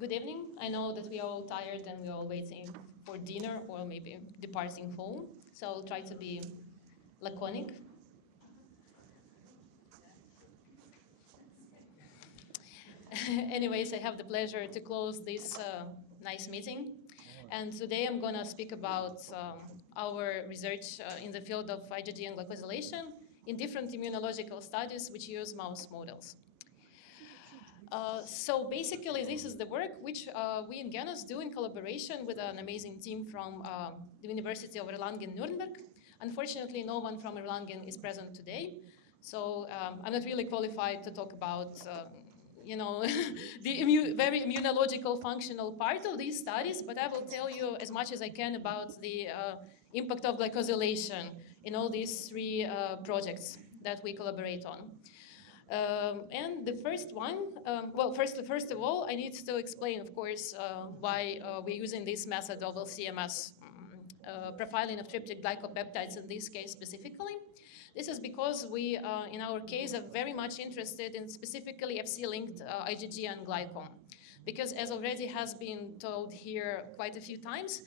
Good evening. I know that we are all tired and we are all waiting for dinner or maybe departing home, so I'll try to be laconic. Anyways, I have the pleasure to close this nice meeting. And today I'm going to speak about our research in the field of IgG N-glycosylation in different immunological studies which use mouse models. So basically, this is the work which we in Genus do in collaboration with an amazing team from the University of Erlangen-Nuremberg. Unfortunately, no one from Erlangen is present today, so I'm not really qualified to talk about the very immunological functional part of these studies, but I will tell you as much as I can about the impact of glycosylation in all these three projects that we collaborate on. And the first one, first of all, I need to explain, of course, why we're using this method of LCMS profiling of tryptic glycopeptides in this case specifically. This is because we, in our case, are very much interested in specifically Fc-linked IgG and Glycome. Because as already has been told here quite a few times,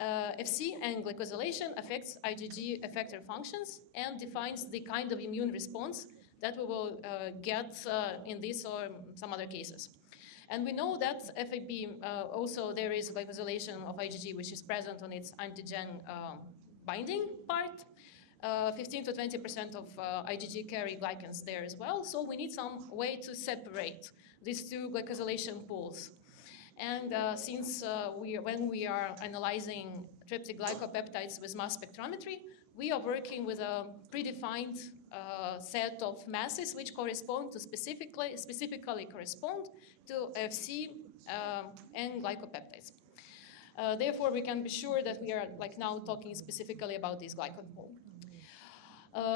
Fc and glycosylation affects IgG effector functions and defines the kind of immune response that we will get in this or some other cases. And we know that FAB, also there is glycosylation of IgG, which is present on its antigen binding part. 15 to 20% of IgG carry glycans there as well. So we need some way to separate these two glycosylation pools. And since when we are analyzing tryptic glycopeptides with mass spectrometry, we are working with a predefined set of masses which correspond to specifically correspond to Fc and glycopeptides. Therefore, we can be sure that we are now talking specifically about this glycan pool.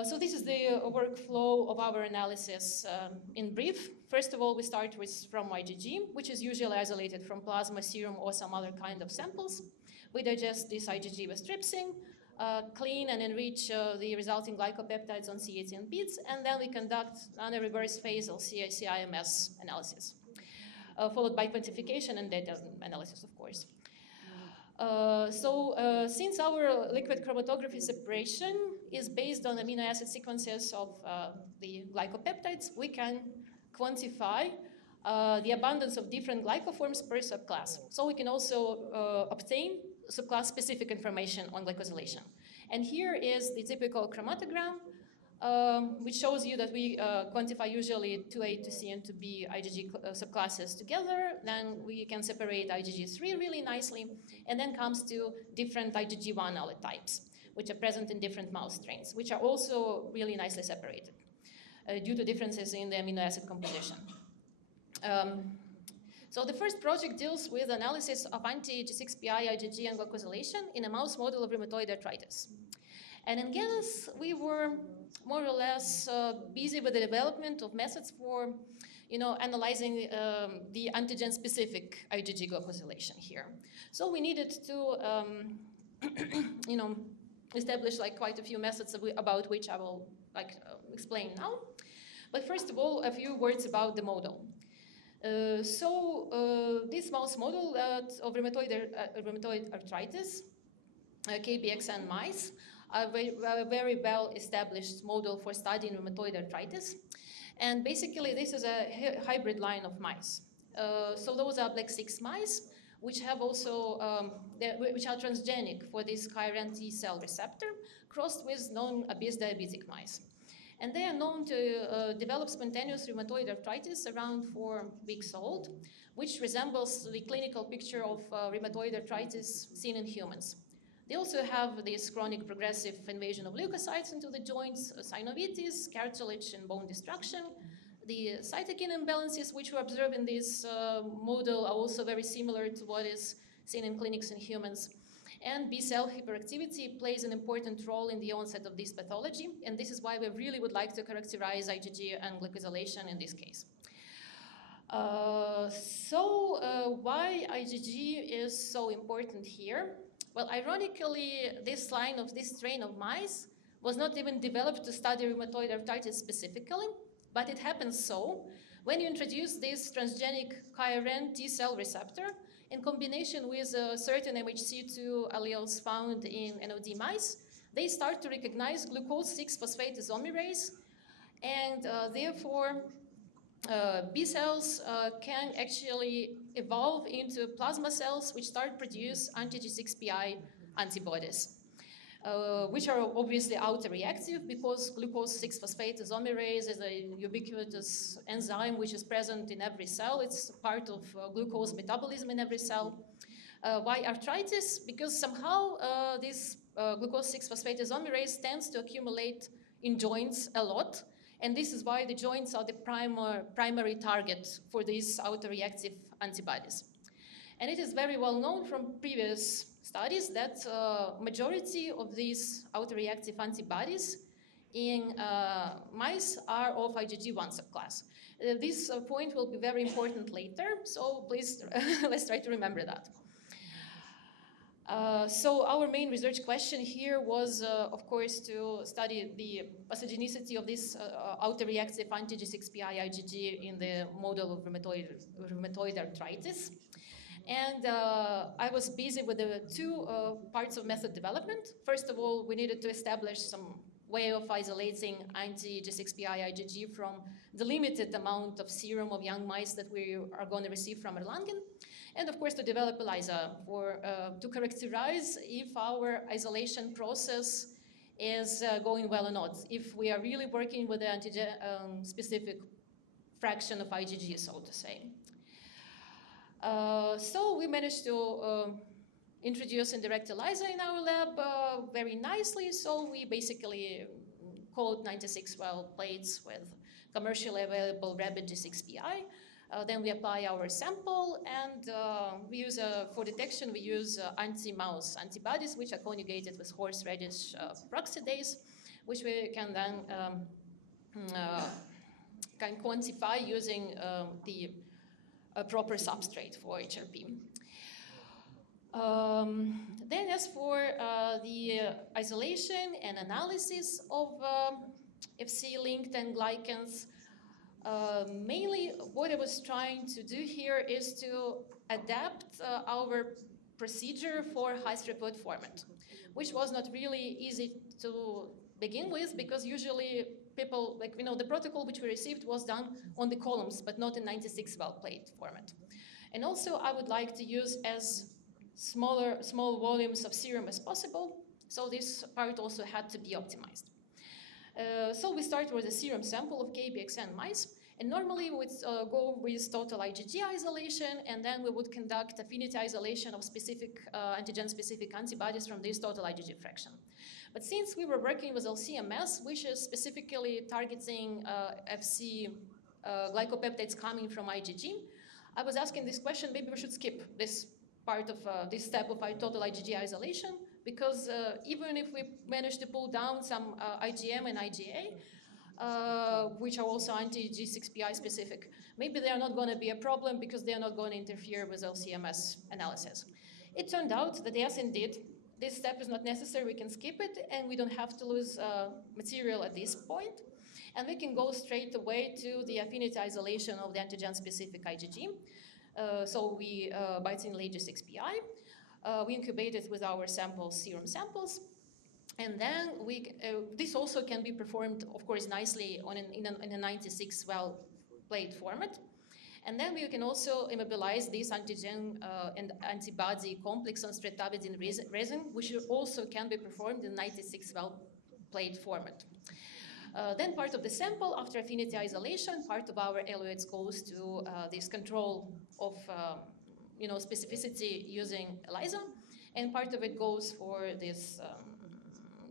So this is the workflow of our analysis in brief. First of all, we start from IgG, which is usually isolated from plasma, serum, or some other kind of samples. We digest this IgG with trypsin, clean and enrich the resulting glycopeptides on C18 beads, and then we conduct a reverse phasal CIMS analysis, followed by quantification and data analysis, of course. Since our liquid chromatography separation is based on amino acid sequences of the glycopeptides, we can quantify the abundance of different glycoforms per subclass. So we can also obtain subclass-specific information on glycosylation. And here is the typical chromatogram, which shows you that we quantify usually 2A, 2C, and 2B IgG subclasses together. Then we can separate IgG3 really nicely, and then comes to different IgG1 allotypes, which are present in different mouse strains, which are also really nicely separated due to differences in the amino acid composition. So the first project deals with analysis of anti-G6PI IgG and glycosylation in a mouse model of rheumatoid arthritis. And in Genus, we were more or less busy with the development of methods for, analyzing the antigen-specific IgG glycosylation here. So we needed to, establish quite a few methods about which I will explain now. But first of all, a few words about the model. This mouse model of rheumatoid arthritis, KBXN mice, a very well-established model for studying rheumatoid arthritis. And basically, this is a hybrid line of mice. So those are Black 6 mice, which have also, which are transgenic for this chirin T cell receptor, crossed with non-obese diabetic mice. And they are known to develop spontaneous rheumatoid arthritis around 4 weeks old, which resembles the clinical picture of rheumatoid arthritis seen in humans. They also have this chronic progressive invasion of leukocytes into the joints, synovitis, cartilage, and bone destruction. The cytokine imbalances which we observe in this model are also very similar to what is seen in clinics in humans. And B-cell hyperactivity plays an important role in the onset of this pathology, and this is why we really would like to characterize IgG and glycosylation in this case. Why IgG is so important here? Well, ironically, this strain of mice was not even developed to study rheumatoid arthritis specifically, but it happens so When you introduce this transgenic KRN T cell receptor in combination with certain MHC2 alleles found in NOD mice, they start to recognize glucose 6-phosphate isomerase, and therefore B cells can actually evolve into plasma cells which start produce anti-G6PI antibodies, which are obviously autoreactive because glucose 6-phosphate isomerase is a ubiquitous enzyme which is present in every cell. It's part of glucose metabolism in every cell. Why arthritis? Because somehow this glucose 6-phosphate isomerase tends to accumulate in joints a lot, and this is why the joints are the primary target for these autoreactive antibodies. And it is very well known from previous studies that majority of these autoreactive antibodies in mice are of IgG1 subclass. This point will be very important later, so please let's try to remember that. So our main research question here was, of course, to study the pathogenicity of this autoreactive anti-G6PI IgG in the model of rheumatoid arthritis. And I was busy with the two parts of method development. First of all, we needed to establish some way of isolating anti-G6PI IgG from the limited amount of serum of young mice that we are going to receive from Erlangen. And of course, to develop ELISA to characterize if our isolation process is going well or not, if we are really working with the antigen-specific fraction of IgG, so to say. So we managed to introduce indirect ELISA in our lab very nicely. So we basically coat 96 well plates with commercially available rabbit G6PI. Then we apply our sample, and we use, for detection, we use anti-mouse antibodies, which are conjugated with horseradish peroxidase, which we can then can quantify using the proper substrate for HRP. Then as for the isolation and analysis of Fc-linked and glycans, mainly what I was trying to do here is to adapt our procedure for high-throughput format, which was not really easy to begin with, because usually people, like, the protocol which we received was done on the columns, but not in 96 well plate format. And also I would like to use as small volumes of serum as possible, so this part also had to be optimized. So we start with a serum sample of KBXN mice, and normally we would go with total IgG isolation, and then we would conduct affinity isolation of specific antigen-specific antibodies from this total IgG fraction. But since we were working with LCMS, which is specifically targeting Fc glycopeptides coming from IgG, I was asking this question, maybe we should skip this part of this step of our total IgG isolation, because even if we manage to pull down some IgM and IgA, which are also anti-G6PI specific, maybe they are not going to be a problem because they are not going to interfere with LCMS analysis. It turned out that yes, indeed, this step is not necessary, we can skip it, and we don't have to lose material at this point. And we can go straight away to the affinity isolation of the antigen-specific IgG. So we biting G6PI. We incubate it with our samples, serum samples, and then this also can be performed, of course, nicely in a 96 well plate format. And then we can also immobilize this antigen and antibody complex on streptavidin resin, which also can be performed in 96 well plate format. Then part of the sample, after affinity isolation, part of our evaluates goes to this control of specificity using ELISA, and part of it goes for this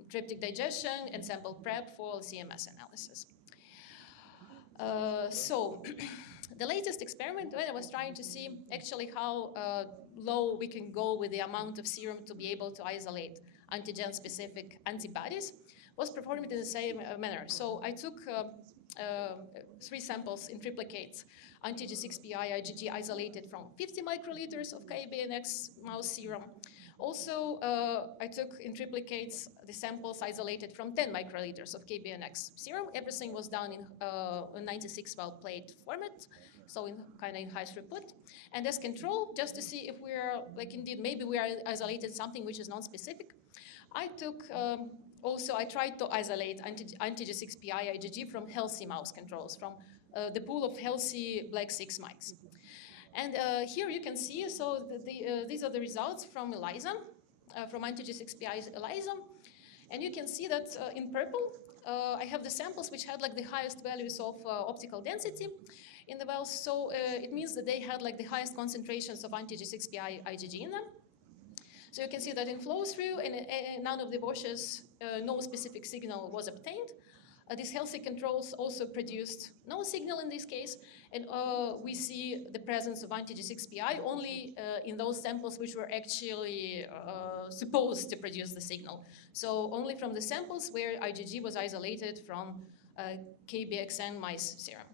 tryptic digestion and sample prep for CMS analysis. So the latest experiment, when I was trying to see actually how low we can go with the amount of serum to be able to isolate antigen-specific antibodies, was performed in the same manner. So I took 3 samples in triplicates, anti-G6PI IgG isolated from 50 microliters of KBNX mouse serum, Also, I took in triplicates the samples isolated from 10 microliters of KBNX serum. Everything was done in a 96 well plate format, so in kind of in high throughput. And as control, just to see if we're, like indeed, maybe we are isolated something which is non-specific, I took, I tried to isolate anti-G6PI IgG from healthy mouse controls, from the pool of healthy black 6 mice. And here you can see, so these are the results from ELISA, from anti-G6PI ELISA. And you can see that in purple, I have the samples which had like the highest values of optical density in the wells. So it means that they had like the highest concentrations of anti-G6PI IgG in them. So you can see that in flow-through, in none of the washes, no specific signal was obtained. These healthy controls also produced no signal in this case, and we see the presence of anti-G6PI only in those samples which were actually supposed to produce the signal. So only from the samples where IgG was isolated from KBXN mice serum.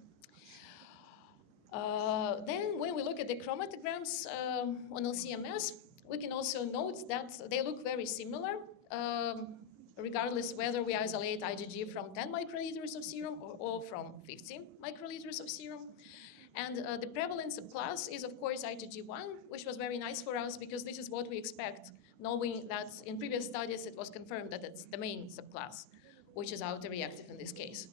Then when we look at the chromatograms on LCMS, we can also note that they look very similar, regardless whether we isolate IgG from 10 microliters of serum or from 50 microliters of serum. And the prevalence subclass is, of course, IgG1, which was very nice for us because this is what we expect, knowing that in previous studies it was confirmed that it's the main subclass, which is autoreactive in this case.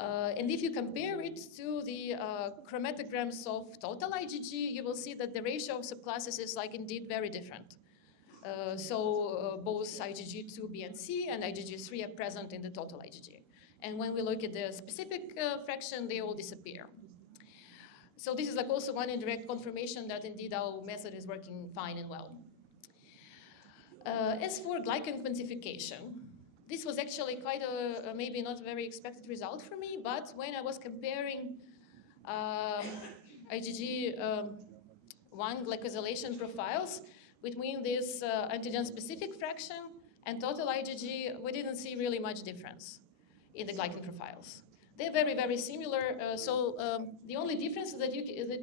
And if you compare it to the chromatograms of total IgG, you will see that the ratio of subclasses is like indeed very different. Both IgG2 B and C and IgG3 are present in the total IgG. And when we look at the specific fraction, they all disappear. So this is like also one indirect confirmation that indeed our method is working fine and well. As for glycan quantification, this was actually quite a maybe not very expected result for me, but when I was comparing IgG1 glycosylation profiles between this antigen-specific fraction and total IgG, we didn't see really much difference in the glycan profiles. They're very, very similar. The only difference that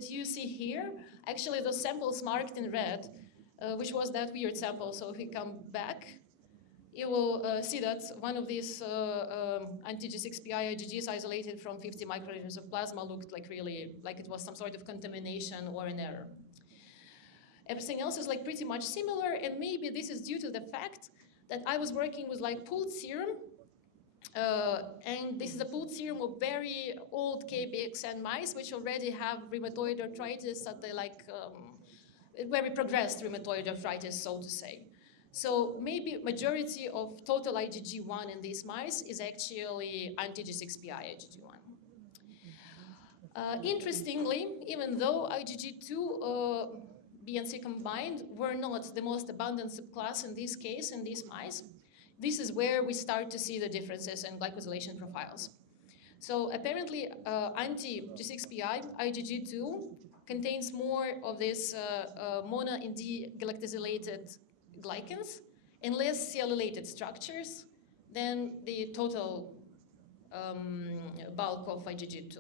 you see here, actually those samples marked in red, which was that weird sample. So if we come back, you will see that one of these anti-G6PI IgGs isolated from 50 microliters of plasma looked like really like it was some sort of contamination or an error. Everything else is like pretty much similar, and maybe this is due to the fact that I was working with like pooled serum, and this is a pooled serum of very old KBXN mice which already have rheumatoid arthritis at the like very progressed rheumatoid arthritis, so to say. So maybe majority of total IgG1 in these mice is actually anti-G6PI IgG1. Interestingly, even though IgG2 B and C combined were not the most abundant subclass in this case, in these mice, this is where we start to see the differences in glycosylation profiles. So apparently anti-G6PI IgG2 contains more of this mono-Nd galactosylated glycans and less cellular structures than the total bulk of IgG2.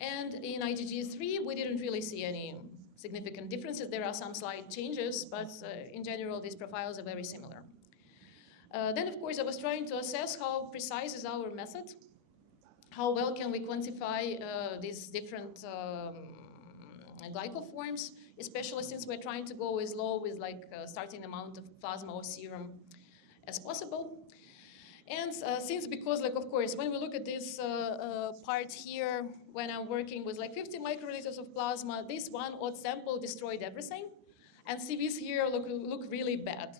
And in IgG3, we didn't really see any significant differences. There are some slight changes, but in general, these profiles are very similar. Then, of course, I was trying to assess how precise is our method, how well can we quantify these different glycoforms, especially since we're trying to go as low with like starting amount of plasma or serum as possible. And because like, of course, when we look at this part here, when I'm working with like 50 microliters of plasma, this one odd sample destroyed everything. And CVs here look really bad.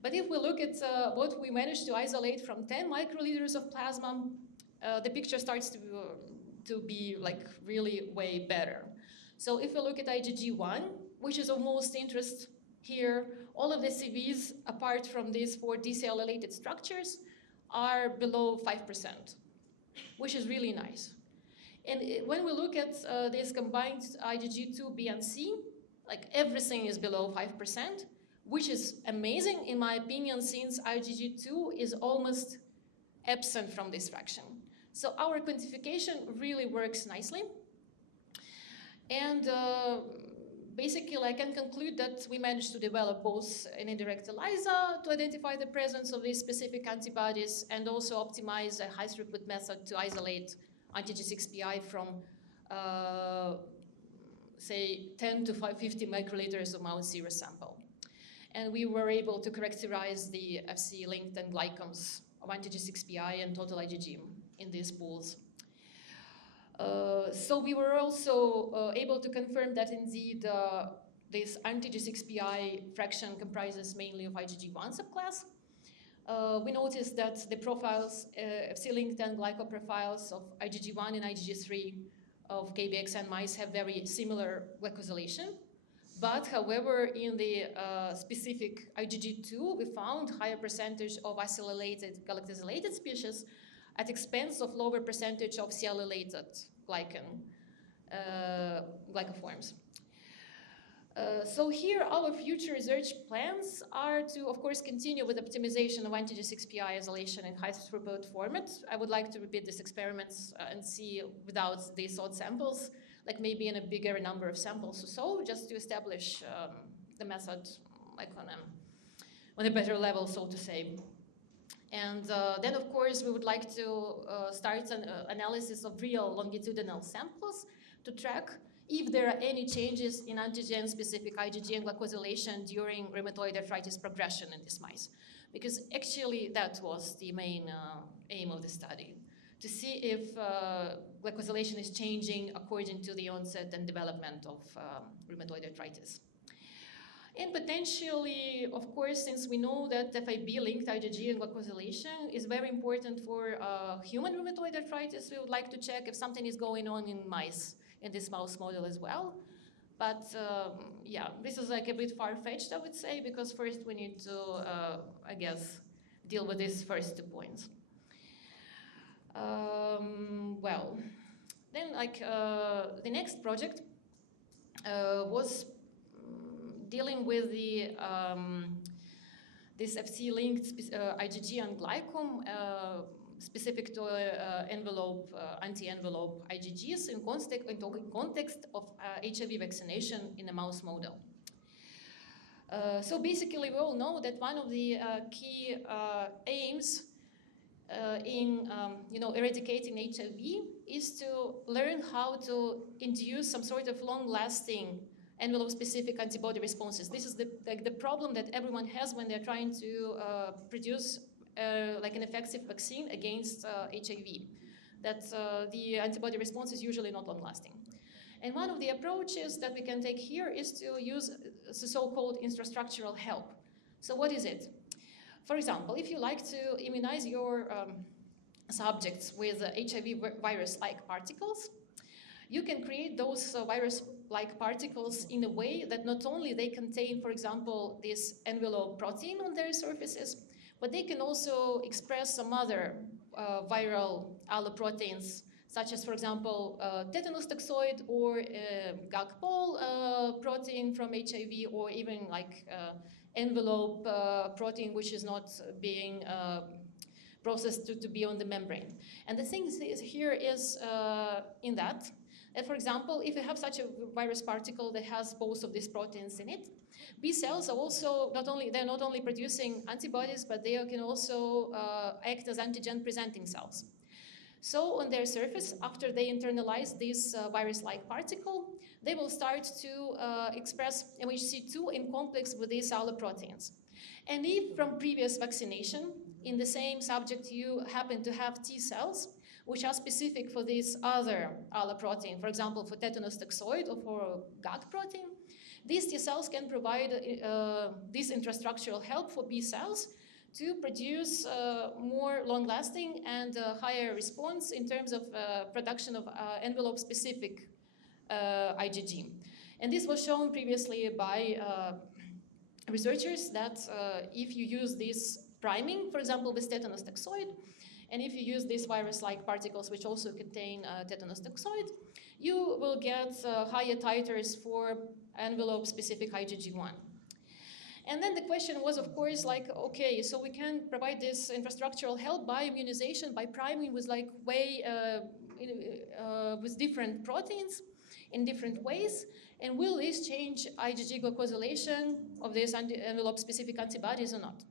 But if we look at what we managed to isolate from 10 microliters of plasma, the picture starts to be like really way better. So if we look at IgG1, which is of most interest here, all of the CVs, apart from these 4 decellular structures, are below 5%, which is really nice. And when we look at this combined IgG2, B, and C, like everything is below 5%, which is amazing in my opinion, since IgG2 is almost absent from this fraction. So our quantification really works nicely. And basically, I can conclude that we managed to develop both an indirect ELISA to identify the presence of these specific antibodies and also optimize a high-throughput method to isolate anti-G6Pi from, say, 10 to 50 microliters of mouse serum sample. And we were able to characterize the Fc-linked and glycomes of anti-G6Pi and total IgG in these pools. So we were also able to confirm that indeed this anti-G6Pi fraction comprises mainly of IgG1 subclass. We noticed that the profiles, Fc-linked and glyco profiles of IgG1 and IgG3 of KBXN mice have very similar glycosylation. But however, in the specific IgG2, we found higher percentage of acylated galactosylated species at expense of lower percentage of sialylated glycoforms. So here our future research plans are to, of course, continue with optimization of anti-G6Pi isolation in high throughput format. I would like to repeat these experiments and see without these odd samples, like maybe in a bigger number of samples or so, just to establish the method like on a better level, so to say. And then, of course, we would like to start an analysis of real longitudinal samples to track if there are any changes in antigen-specific IgG and glycosylation during rheumatoid arthritis progression in these mice. Because actually that was the main aim of the study, to see if glycosylation is changing according to the onset and development of rheumatoid arthritis. And potentially, of course, since we know that FIB-linked IgG and glycosylation is very important for human rheumatoid arthritis, we would like to check if something is going on in mice, in this mouse model as well. But yeah, this is like a bit far-fetched, I would say, because first we need to, I guess, deal with these first 2 points. Well, then like the next project was dealing with the this Fc-linked IgG and Glycome specific to envelope, anti-envelope IgGs in context of HIV vaccination in a mouse model. So basically, we all know that one of the key aims in eradicating HIV is to learn how to induce some sort of long-lasting envelope-specific antibody responses. This is the problem that everyone has when they're trying to produce like an effective vaccine against HIV, that the antibody response is usually not long-lasting. And one of the approaches that we can take here is to use the so-called infrastructural help. So what is it? For example, if you like to immunize your subjects with HIV virus-like particles, you can create those virus-like particles in a way that not only they contain, for example, this envelope protein on their surfaces, but they can also express some other viral alloproteins, such as, for example, tetanus toxoid or GAG-POL protein from HIV, or even like envelope protein, which is not being processed to be on the membrane. And the thing is here is in that, for example, if you have such a virus particle that has both of these proteins in it, B cells are also they're not only producing antibodies, but they can also act as antigen-presenting cells. So on their surface, after they internalize this virus-like particle, they will start to express MHC2 in complex with these alloproteins. And if from previous vaccination, in the same subject you happen to have T cells, which are specific for this other alloprotein, for example, for tetanus toxoid or for GAG protein, these T cells can provide this infrastructural help for B cells to produce more long-lasting and higher response in terms of production of envelope-specific IgG. And this was shown previously by researchers that if you use this priming, for example, with tetanus toxoid, and if you use these virus-like particles, which also contain tetanus toxoid, you will get higher titers for envelope-specific IgG1. And then the question was, of course, like, okay, so we can provide this infrastructural help by immunization, by priming with like with different proteins. in different ways? And will this change IgG glycosylation of these envelope-specific antibodies or not?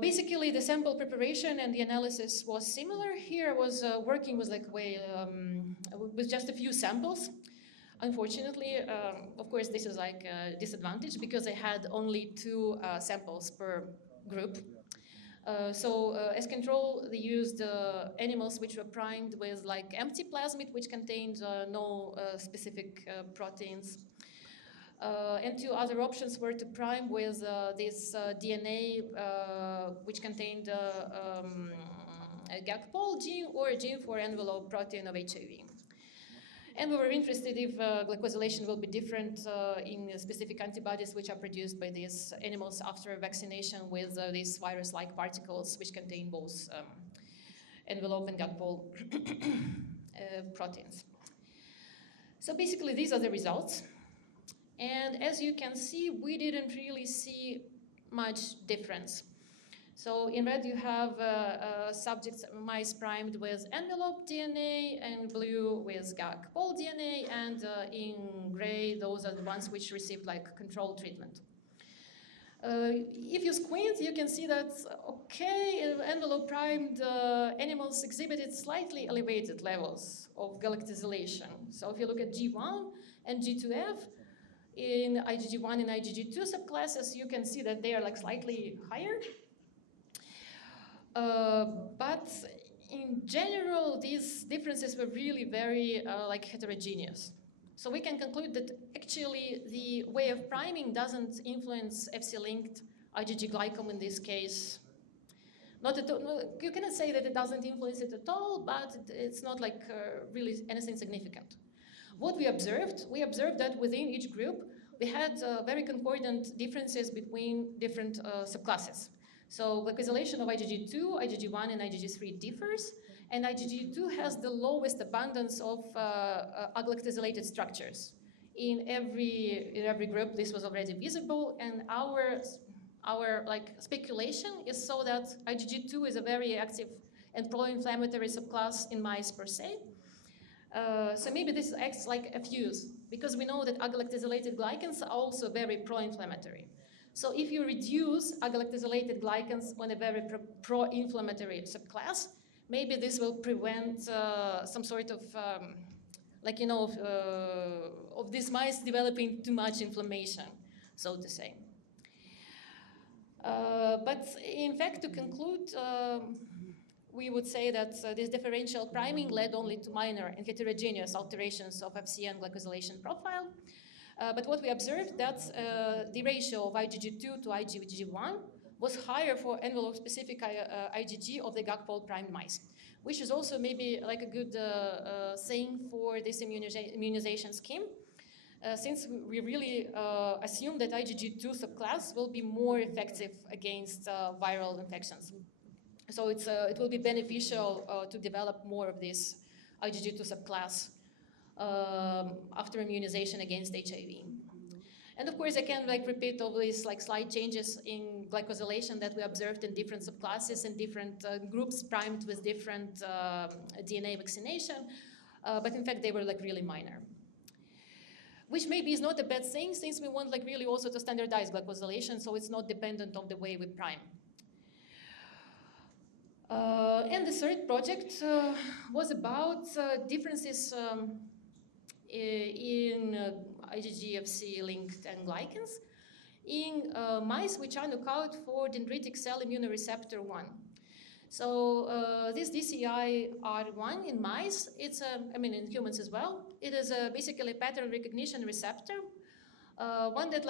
Basically, the sample preparation and the analysis was similar. Here I was working with with just a few samples. Unfortunately, of course, this is like a disadvantage because I had only 2 samples per group. As control, they used animals which were primed with like empty plasmid, which contained no specific proteins. And 2 other options were to prime with this DNA, which contained a GAG-POL gene or a gene for envelope protein of HIV. And we were interested if glycosylation will be different in specific antibodies which are produced by these animals after vaccination with these virus-like particles which contain both envelope and GAG-POL proteins. So basically, these are the results. And as you can see, we didn't really see much difference. So in red, you have subjects, mice primed with envelope DNA, and blue with GAG-POL DNA, and in gray, those are the ones which received like control treatment. If you squint, you can see that, okay, envelope-primed animals exhibited slightly elevated levels of galactosylation. So if you look at G1 and G2F, in IgG1 and IgG2 subclasses, you can see that they are like slightly higher. But in general, these differences were really very like heterogeneous. So we can conclude that actually the way of priming doesn't influence Fc-linked IgG glycome in this case. Not at all. You cannot say that it doesn't influence it at all, but it's not like really anything significant. What we observed that within each group, we had very concordant differences between different subclasses. So glycosylation of IgG2, IgG1, and IgG3 differs, and IgG2 has the lowest abundance of agalactosylated structures. In every group, this was already visible, and our like speculation is so that IgG2 is a very active and pro-inflammatory subclass in mice per se. So maybe this acts like a fuse, because we know that agalactosylated glycans are also very pro-inflammatory. So if you reduce agalactosylated glycans on a very pro-inflammatory subclass, maybe this will prevent some sort of, of these mice developing too much inflammation, so to say. But in fact, to conclude, we would say that this differential priming led only to minor and heterogeneous alterations of FCN glycosylation profile. But what we observed that the ratio of IgG2 to IgG1 was higher for envelope-specific IgG of the GAG-POL primed mice, which is also maybe like a good thing for this immunization scheme, since we really assume that IgG2 subclass will be more effective against viral infections. So it will be beneficial to develop more of this IgG2 subclass after immunization against HIV. And of course, I can repeat all these slight changes in glycosylation that we observed in different subclasses and different groups primed with different DNA vaccination, but in fact they were really minor. Which maybe is not a bad thing, since we want really also to standardize glycosylation, so it's not dependent on the way we prime. And the third project was about differences in IgG Fc-linked N-glycans in mice which are knockout for dendritic cell immunoreceptor 1. So this DCI-R1 in mice, it's in humans as well, it is basically a pattern recognition receptor, one that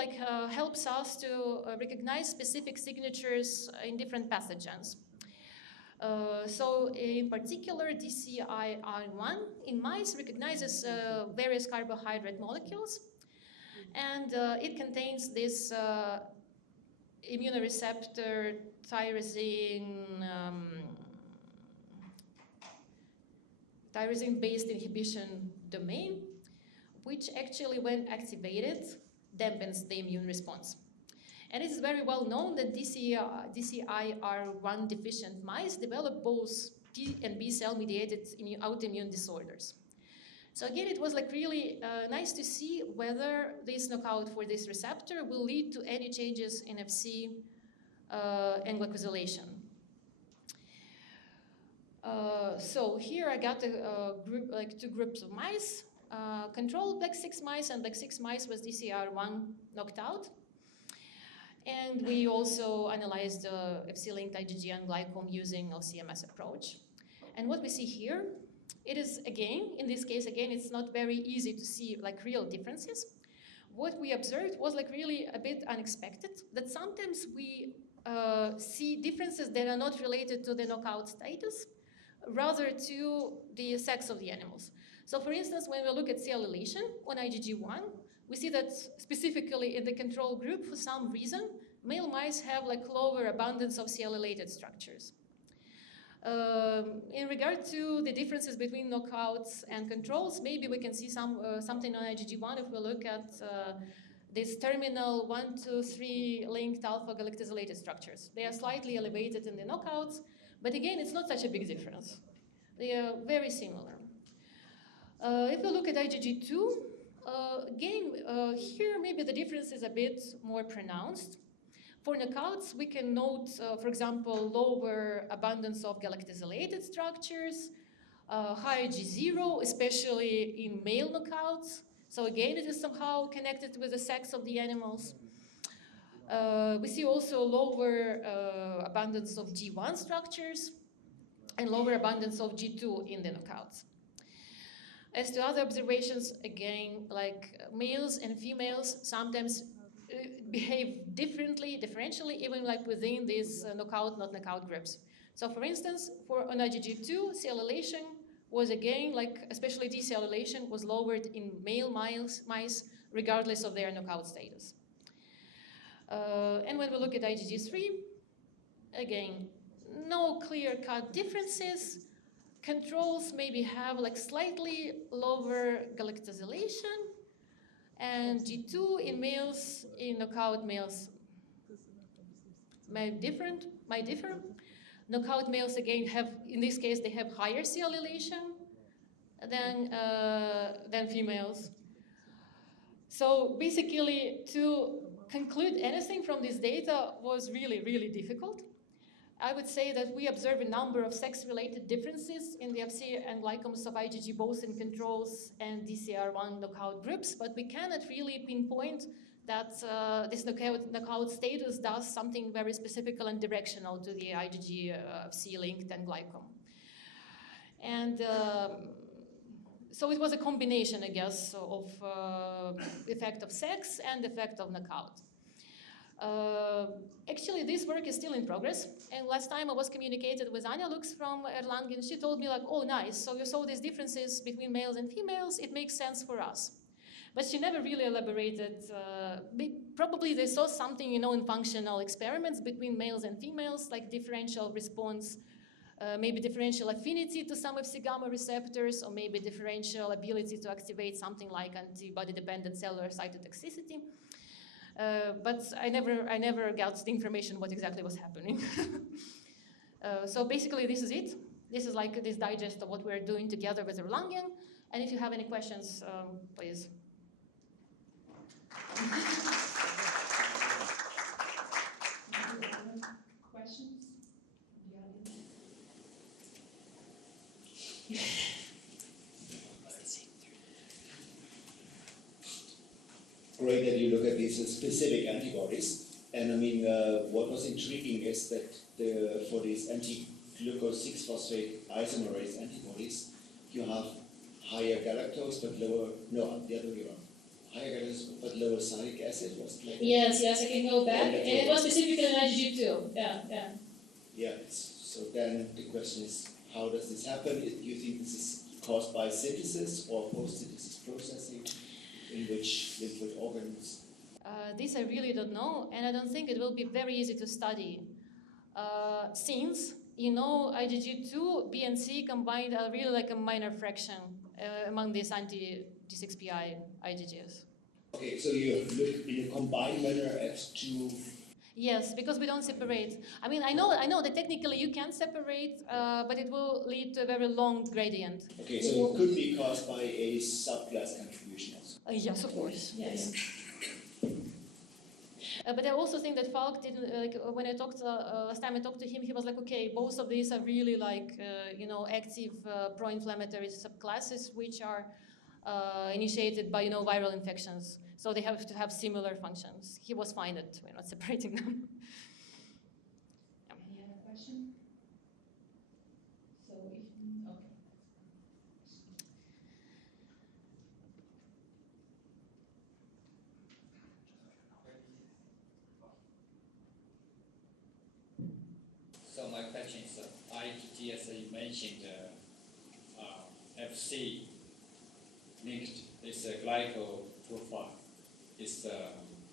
helps us to recognize specific signatures in different pathogens. So in particular, DCI-R1 in mice recognizes various carbohydrate molecules, and it contains this immunoreceptor tyrosine-based inhibition domain, which actually, when activated, dampens the immune response. And it is very well known that DCI-R1 deficient mice develop both T and B cell mediated autoimmune disorders. So again, it was like really nice to see whether this knockout for this receptor will lead to any changes in Fc and glycosylation. So here I got a group, like two groups of mice, control black 6 mice, and black 6 mice was DCR1 knocked out. And we also analyzed Fc-linked IgG N-glycome using LCMS approach. And what we see here, it is again, in this case, again, it's not very easy to see like real differences. What we observed was like really a bit unexpected, that sometimes we see differences that are not related to the knockout status, rather to the sex of the animals. So for instance, when we look at cellulation on IgG1, we see that specifically in the control group, for some reason, male mice have like lower abundance of cellulated structures. In regard to the differences between knockouts and controls, maybe we can see something on IgG1 if we look at this terminal 1, 2, 3 linked alpha galactosylated structures. They are slightly elevated in the knockouts, but again, it's not such a big difference. They are very similar. If we look at IgG2, again, here maybe the difference is a bit more pronounced. For knockouts, we can note, for example, lower abundance of galactosylated structures, higher G0, especially in male knockouts. So again, it is somehow connected with the sex of the animals. We see also lower abundance of G1 structures and lower abundance of G2 in the knockouts. As to other observations, again, like males and females sometimes behave differentially, even like within these knockout, not knockout groups. So for instance, on IgG2, cellulation was again, like especially decellulation was lowered in male mice regardless of their knockout status. And when we look at IgG3, again, no clear-cut differences. Controls maybe have like slightly lower galactosylation, and G2 in males, in knockout males might differ. Knockout males again have, in this case, they have higher cellulation than females. So basically, to conclude anything from this data was really, really difficult. I would say that we observe a number of sex-related differences in the Fc and glycomes of IgG, both in controls and DCR1 knockout groups, but we cannot really pinpoint that this knockout status does something very specific and directional to the IgG Fc-linked and glycome. And so it was a combination, I guess, of effect of sex and effect of knockout. Actually, this work is still in progress, and last time I was communicated with Anja Lux from Erlangen. She told me like, oh nice, so you saw these differences between males and females, it makes sense for us. But she never really elaborated. Probably they saw something, you know, in functional experiments between males and females, like differential response, maybe differential affinity to some Fc gamma receptors, or maybe differential ability to activate something like antibody-dependent cellular cytotoxicity. But I never got the information what exactly was happening. So basically, this is it. This is like this digest of what we're doing together with Erlangen. And if you have any questions, please. Questions? Great that you look at these specific antibodies. And I mean, what was intriguing is that for these anti-glucose-6-phosphate isomerase antibodies, you have higher galactose but lower, no, the other way around. Higher galactose but lower salic acid. Was like yes, I can go back. And it was specifically in IgG2. Yeah. So then the question is, how does this happen? Do you think this is caused by synthesis or post-synthesis processing? In which lymphoid organs? This I really don't know, and I don't think it will be very easy to study. Since, you know, IgG2, B and C combined are really like a minor fraction among these anti-D6PI IgGs. Okay, so you look in a combined manner at two. Yes, because we don't separate. I mean, I know that technically you can separate, but it will lead to a very long gradient. Okay, so it could be caused by a subclass contribution also. Yes, of course. Yes. But I also think that Falk didn't, like, when I talked, last time I talked to him, he was like, okay, both of these are really like, active pro-inflammatory subclasses, which are initiated by, viral infections. So they have to have similar functions. He was fine that we're not separating them. Any other question? So if, okay. So my question is, IgG, as you mentioned, FC linked this glyco profile is,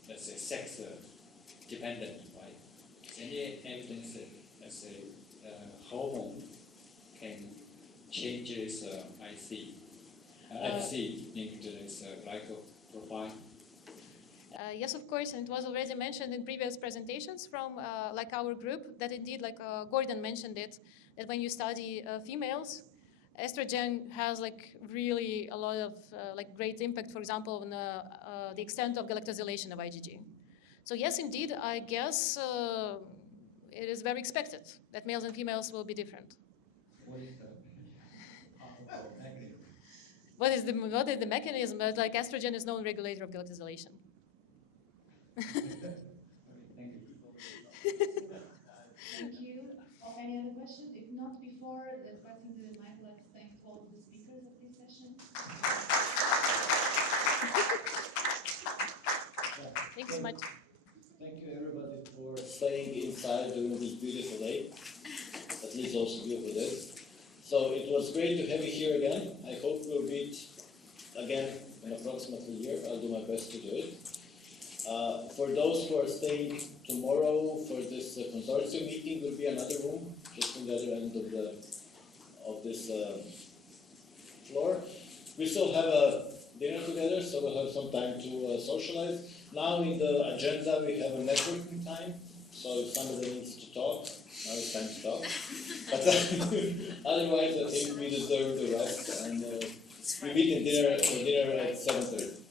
let's say, sex dependent, right? Is any evidence that, let's say, hormone can change this FC linked to this glyco profile? Yes, of course, and it was already mentioned in previous presentations from like our group that indeed, like Gordon mentioned it, that when you study females, estrogen has like really a lot of like great impact, for example, on the extent of galactosylation of IgG. So yes, indeed, I guess it is very expected that males and females will be different. What is the mechanism? What is the mechanism? But like estrogen is known regulator of galactosylation. Okay, thank you. Thank you. Any other questions? If not, before passing the mic, let's thank all of the speakers of this session. Thanks so much. Thank you everybody for staying inside during this beautiful day. At least also beautiful day. So it was great to have you here again. I hope we'll meet again in approximately a year. I'll do my best to do it. For those who are staying tomorrow for this consortium meeting, will be another room just on the other end of this floor. We still have a dinner together, so we'll have some time to socialize. Now in the agenda we have a networking time, so if somebody needs to talk, now it's time to talk. But otherwise, I think we deserve the rest, and we meet for dinner at 7:30.